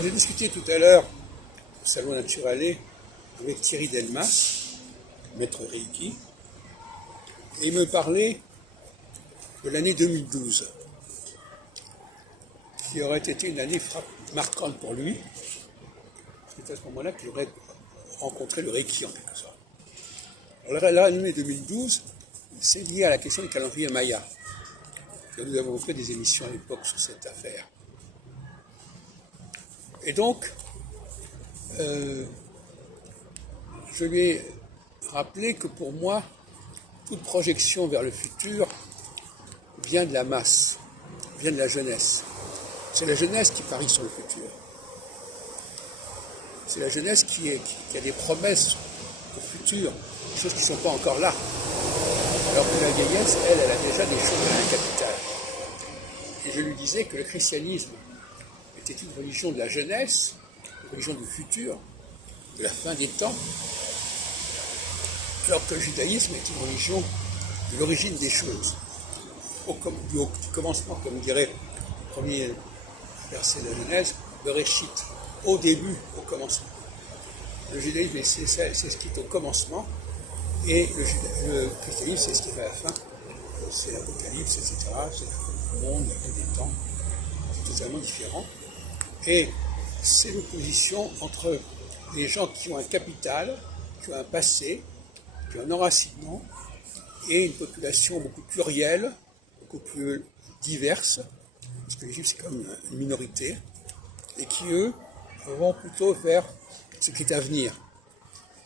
J'ai discuté tout à l'heure au Salon Naturalé avec Thierry Delmas, maître Reiki, et il me parlait de l'année 2012, qui aurait été une année marquante pour lui. C'est à ce moment-là qu'il aurait rencontré le Reiki en quelque sorte. Alors l'année 2012, c'est lié à la question du calendrier Maya. Nous avons fait des émissions à l'époque sur cette affaire. Et donc, je lui ai rappelé que pour moi, toute projection vers le futur vient de la masse, vient de la jeunesse. C'est la jeunesse qui parie sur le futur. C'est la jeunesse qui a des promesses au futur, des choses qui ne sont pas encore là. Alors que la vieillesse, elle a déjà des choses dans la capitale. Et je lui disais que le christianisme était une religion de la jeunesse, une religion du futur, de la fin des temps, alors que le judaïsme est une religion de l'origine des choses, du commencement, comme dirait le premier verset de la Genèse, Bereshit, au début, au commencement. Le judaïsme, c'est ce qui est au commencement, et le christianisme, c'est ce qui est à la fin. C'est l'Apocalypse, etc. C'est la fin du monde, la fin des temps. C'est totalement différent. Et c'est l'opposition entre les gens qui ont un capital, qui ont un passé, qui ont un enracinement, et une population beaucoup plus plurielle, beaucoup plus diverse, parce que les Juifs c'est comme une minorité, et qui eux vont plutôt vers ce qui est à venir.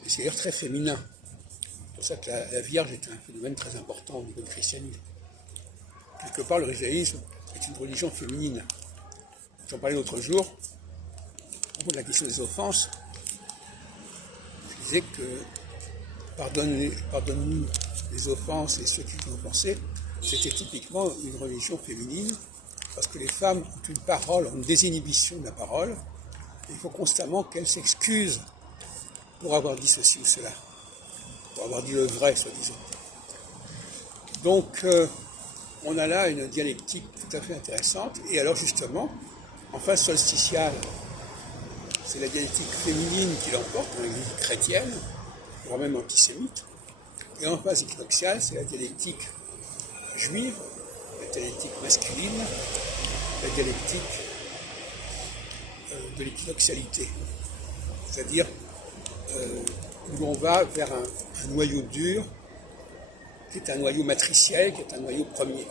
Et c'est d'ailleurs très féminin. C'est pour ça que la Vierge est un phénomène très important au niveau du christianisme. Quelque part, le judaïsme est une religion féminine. J'en parlais l'autre jour, au niveau de la question des offenses. Je disais que pardonne-nous les offenses et ceux qui nous ont offensés, c'était typiquement une religion féminine, parce que les femmes ont une parole, ont une désinhibition de la parole, et il faut constamment qu'elles s'excusent pour avoir dit ceci ou cela, pour avoir dit le vrai, soi-disant. Donc, on a là une dialectique tout à fait intéressante, et alors justement, en phase solsticiale, c'est la dialectique féminine qui l'emporte dans l'église chrétienne, voire même antisémite, et en phase équinoxiale, c'est la dialectique juive, la dialectique masculine, la dialectique de l'équinoxialité, c'est-à-dire où l'on va vers un noyau dur, qui est un noyau matriciel, qui est un noyau premier.